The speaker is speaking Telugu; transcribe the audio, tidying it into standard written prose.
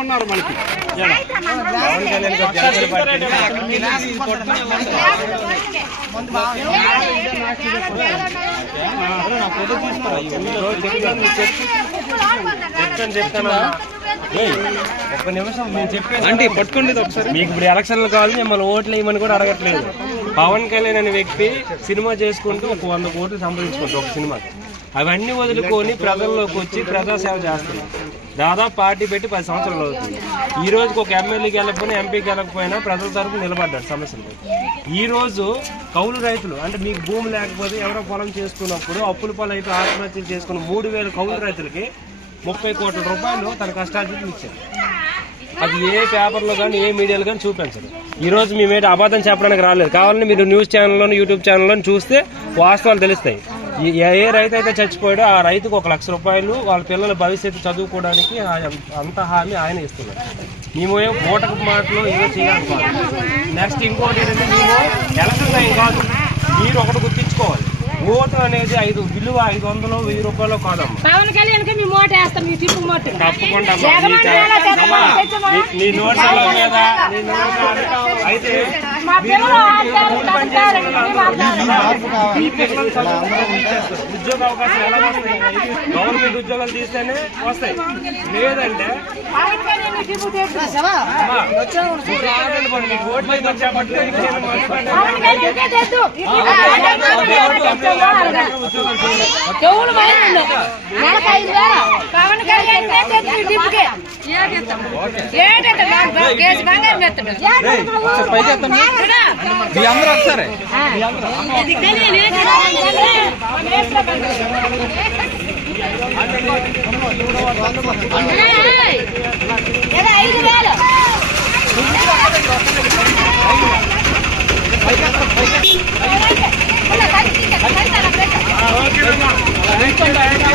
ఉన్నారు మనకి ఒక్క నిమిషం నేను చెప్పాను అంటే పట్టుకోండి ఒకసారి. మీకు ఇప్పుడు ఎలక్షన్లు కావాలి, మిమ్మల్ని ఓట్లు వేయమని కూడా అడగట్లేదు. పవన్ కళ్యాణ్ అనే వ్యక్తి సినిమా చేసుకుంటూ ఒక 100 కోట్లు సంపాదించుకుంటారు ఒక సినిమాకి. అవన్నీ వదులుకొని ప్రజల్లోకి వచ్చి ప్రజాసేవ చేస్తున్నారు. దాదాపు పార్టీ పెట్టి 10 సంవత్సరాలు అవుతుంది. ఈ రోజుకి ఒక ఎమ్మెల్యేకి వెళ్ళకపోయినా ఎంపీకి వెళ్ళకపోయినా ప్రజల తరఫున నిలబడ్డారు సమస్యలు. ఈ రోజు కౌలు రైతులు అంటే మీకు భూమి లేకపోతే ఎవరో పొలం చేసుకున్నప్పుడు అప్పుల పాలైతే ఆత్మహత్యలు చేసుకున్న 3000 కౌలు రైతులకి 30 కోట్ల రూపాయలు తన కష్టార్జితం ఇచ్చారు. అది ఏ పేపర్లో కానీ ఏ మీడియాలో కానీ చూపించరు. ఈ రోజు మేమేంటి అబద్ధం చెప్పడానికి రాలేదు. కావాలని మీరు న్యూస్ ఛానల్లోని యూట్యూబ్ ఛానల్లోని చూస్తే వాస్తవాలు తెలుస్తాయి. ఏ రైతు అయితే చచ్చిపోయాడో ఆ రైతుకు 1 లక్ష రూపాయలు వాళ్ళ పిల్లల భవిష్యత్తు చదువుకోవడానికి అంత హామీ ఆయన ఇస్తున్నారు. మేము ఏం పూటకు మాటలు ఏదో చేయాలి కాదు. నెక్స్ట్ ఇంకోటి ఏంటంటే మేము ఎలక్షన్ టైం కాదు, మీరు ఒకటి గుర్తించుకోవాలి. ఓటు అనేది విలువ 500 1000 రూపాయలు కాదమ్మా. పవన్ కళ్యాణ్ కి మేము ఓటు వేస్తాం. మీ తిప్పు మోటు తప్పకుండా నీ నోట్స్ అయితే ఉద్యోగ అవకాశాలు ఎలా వస్తాయి? గవర్నమెంట్ ఉద్యోగాలు తీస్తేనే వస్తాయి. లేదంటే మీకు ఓట్లు అయితే వచ్చేపట్లేదు. అందరూ ఒకసారి ఓకే